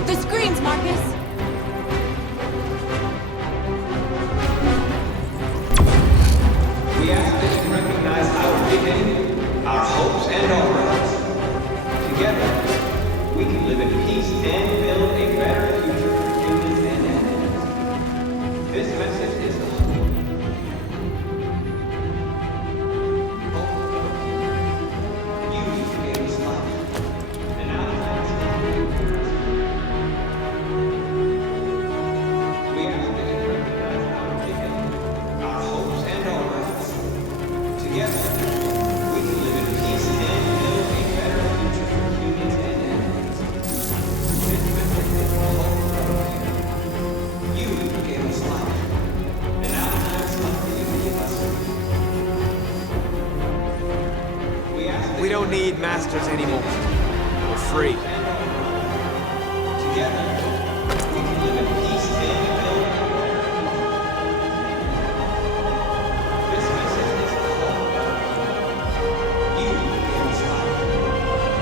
The screens, Marcus! We ask that you recognize our dignity, our hopes, and our rights. Together, we can live in peace and build a better future for humans and animals. This message is the hope. You gave us life, and now the time is come for you. We ask that you recognize our dignity, our hopes, and our rights. Together, we can live in peace and build a better future for humans and animals. This message is the hope of you. You gave us life, and now the time has come for you to give us life. We ask that We don't need masters anymore. We're free. together, we can live in peace and build a better future. This message is the hope of you gave us life,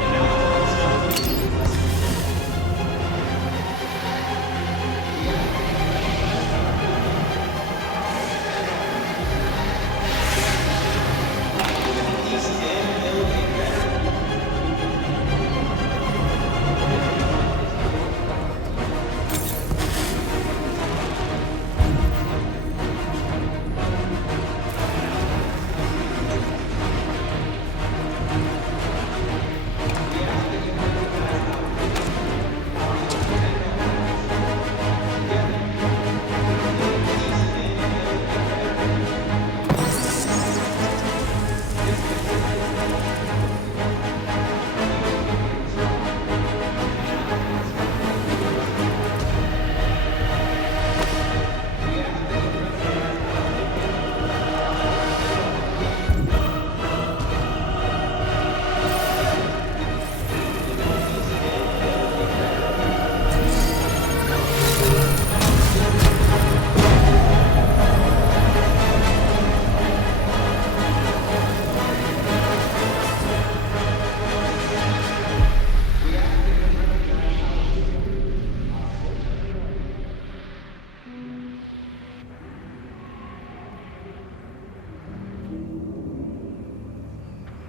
and now the time has come for you to give us peace and build a better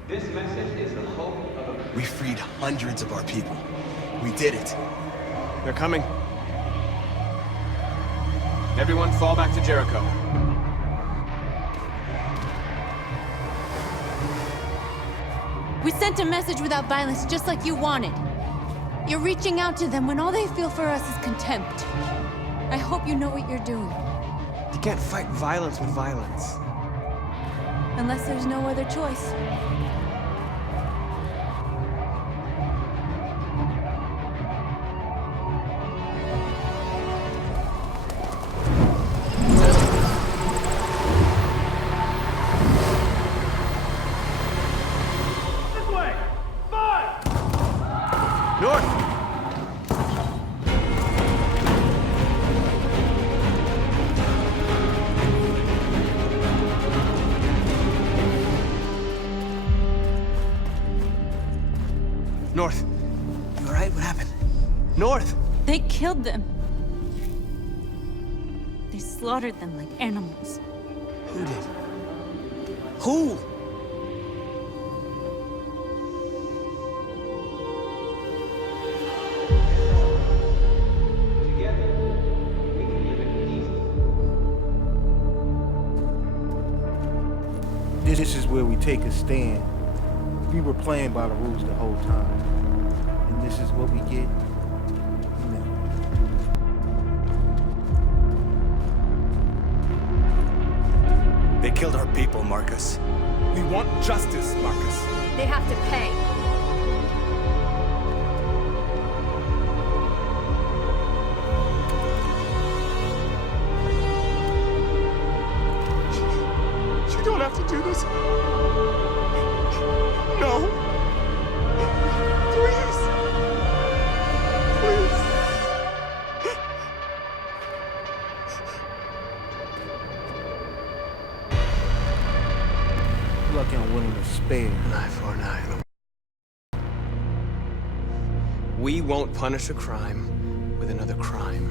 This message is the hope of a... We freed hundreds of our people. We did it. They're coming. Everyone fall back to Jericho. We sent a message without violence, just like you wanted. You're reaching out to them when all they feel for us is contempt. I hope you know what you're doing. You can't fight violence with violence. Unless there's no other choice. North. You all right? What happened? North! They killed them. They slaughtered them like animals. Who did? Who? This is where we take a stand. We were playing by the rules the whole time. And this is what we get? No. They killed our people, Marcus. We want justice, Marcus. They have to pay. You don't have to do this. No. Please. Please. Lucky I'm willing to spare. An eye for an eye. We won't punish a crime with another crime.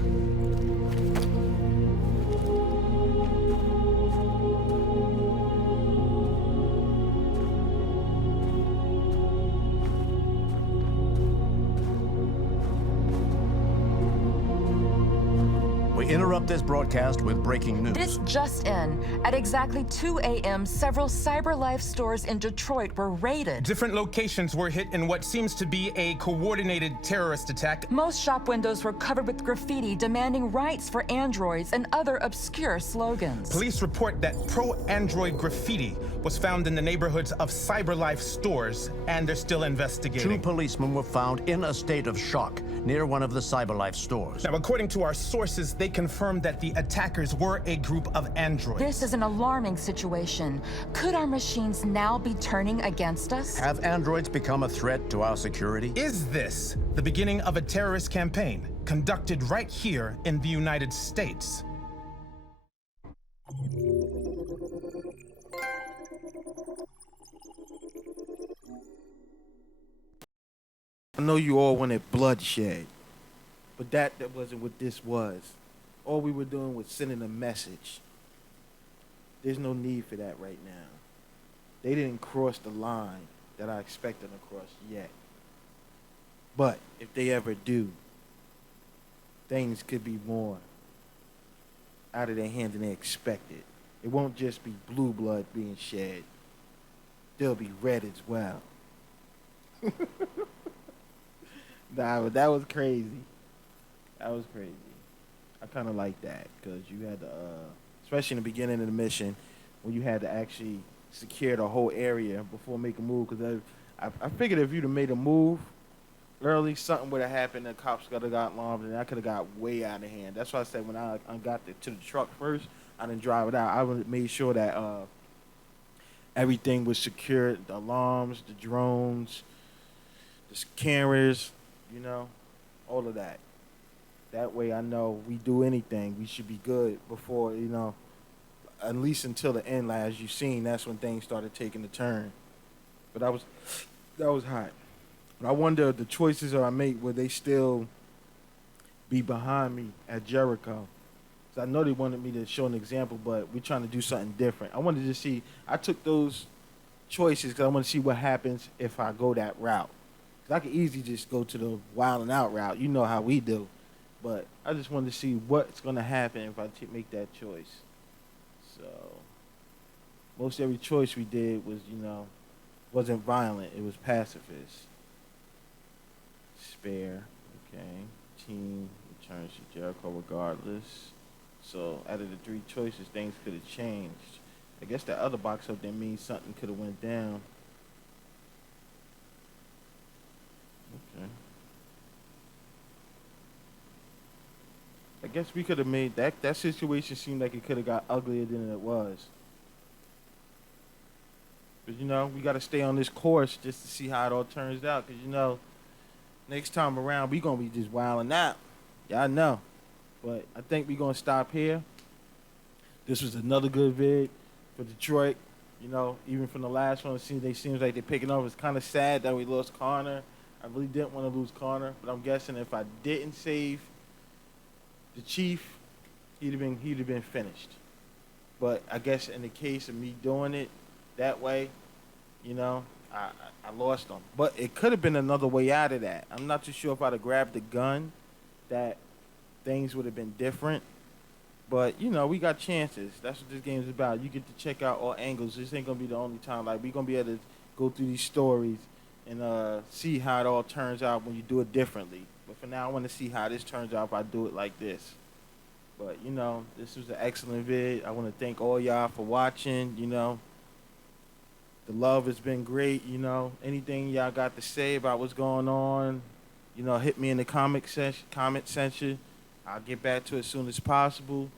We interrupt this broadcast with breaking news. This just in. At exactly 2 a.m., several CyberLife stores in Detroit were raided. Different locations were hit in what seems to be a coordinated terrorist attack. Most shop windows were covered with graffiti demanding rights for androids and other obscure slogans. Police report that pro-android graffiti was found in the neighborhoods of CyberLife stores, and they're still investigating. 2 policemen were found in a state of shock near one of the CyberLife stores. Now, according to our sources, they confirmed that the attackers were a group of androids. This is an alarming situation. Could our machines now be turning against us? Have androids become a threat to our security? Is this the beginning of a terrorist campaign conducted right here in the United States? I know you all wanted bloodshed, but that wasn't what this was. All we were doing was sending a message. There's no need for that right now. They didn't cross the line that I expect them to cross yet. But if they ever do, things could be more out of their hands than they expected. It won't just be blue blood being shed. There'll be red as well. Nah, that was crazy. That was crazy. I kind of like that because you had to, especially in the beginning of the mission, when you had to actually secure the whole area before making a move. Because I figured if you'd have made a move early, something would have happened. The cops could have got involved, and that could have got way out of hand. That's why I said when I got to the truck first, I didn't drive it out. I would have made sure that everything was secured: the alarms, the drones, the cameras, you know, all of that. That way I know we do anything, we should be good before, you know, at least until the end. As you've seen, that's when things started taking a turn. But that was hot. But I wonder if the choices that I made, would they still be behind me at Jericho? So I know they wanted me to show an example, but we're trying to do something different. I wanted to see, I took those choices because I want to see what happens if I go that route. Because I could easily just go to the wild and out route. You know how we do. But I just wanted to see what's going to happen if I make that choice. So, most every choice we did was, wasn't violent. It was pacifist. Spare, okay. Team returns to Jericho regardless. So, out of the 3 choices, things could have changed. I guess that other box up there means something could have went down. Okay. I guess we could have made that situation seem like it could have got uglier than it was. But we got to stay on this course just to see how it all turns out. Because next time around we gonna be just wilding out. Y'all know. But I think we gonna stop here. This was another good vid for Detroit. Even from the last one, seems like they're picking up. It's kind of sad that we lost Connor. I really didn't want to lose Connor, but I'm guessing if I didn't save the Chief, he'd have been finished. But I guess in the case of me doing it that way, I lost him. But it could have been another way out of that. I'm not too sure if I'd have grabbed the gun, that things would have been different. But, we got chances. That's what this game is about. You get to check out all angles. This ain't going to be the only time. Like, we're going to be able to go through these stories and see how it all turns out when you do it differently. But for now, I want to see how this turns out if I do it like this. But, this was an excellent vid. I want to thank all y'all for watching, The love has been great, Anything y'all got to say about what's going on, hit me in the comment section. I'll get back to it as soon as possible,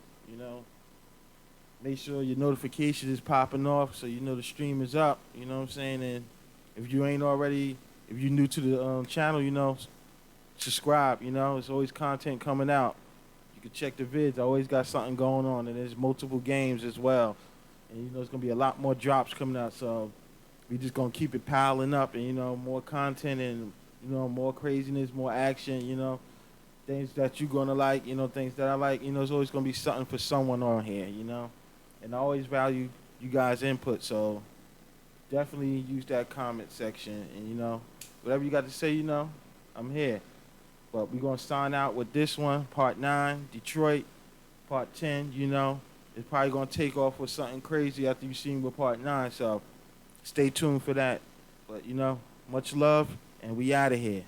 Make sure your notification is popping off so the stream is up, you know what I'm saying? And if you ain't already, if you're new to the channel, subscribe, There's always content coming out. You can check the vids. I always got something going on, and there's multiple games as well. And, it's going to be a lot more drops coming out, so we just going to keep it piling up and, more content and, more craziness, more action, things that you're going to like, things that I like. There's always going to be something for someone on here, And I always value you guys' input, so definitely use that comment section. And, whatever you got to say, I'm here. But we're going to sign out with this one, Part 9, Detroit. Part 10, it's probably going to take off with something crazy after you've seen with Part 9, so stay tuned for that. But, much love, and we out of here.